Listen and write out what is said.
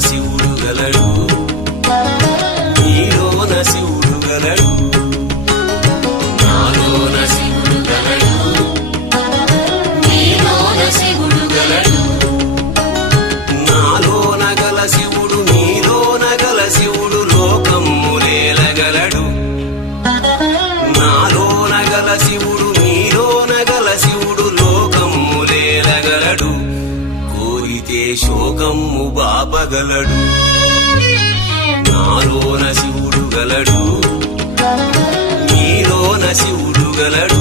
శివుడు గలడు నీలోన శివుడు గలడు నాలోన శివుడు గలడు నీలోన శివుడు గలడు నాలోన గల శివుడు నీలోన గల శివుడు లోకములేలగలడు నాలోన గల శివుడు నీలోన గల శివుడు లోకములేలగలడు కోరితే శోకము బాపగలడు నాలోన శివుడు గలడు నీలోన శివుడు గలడు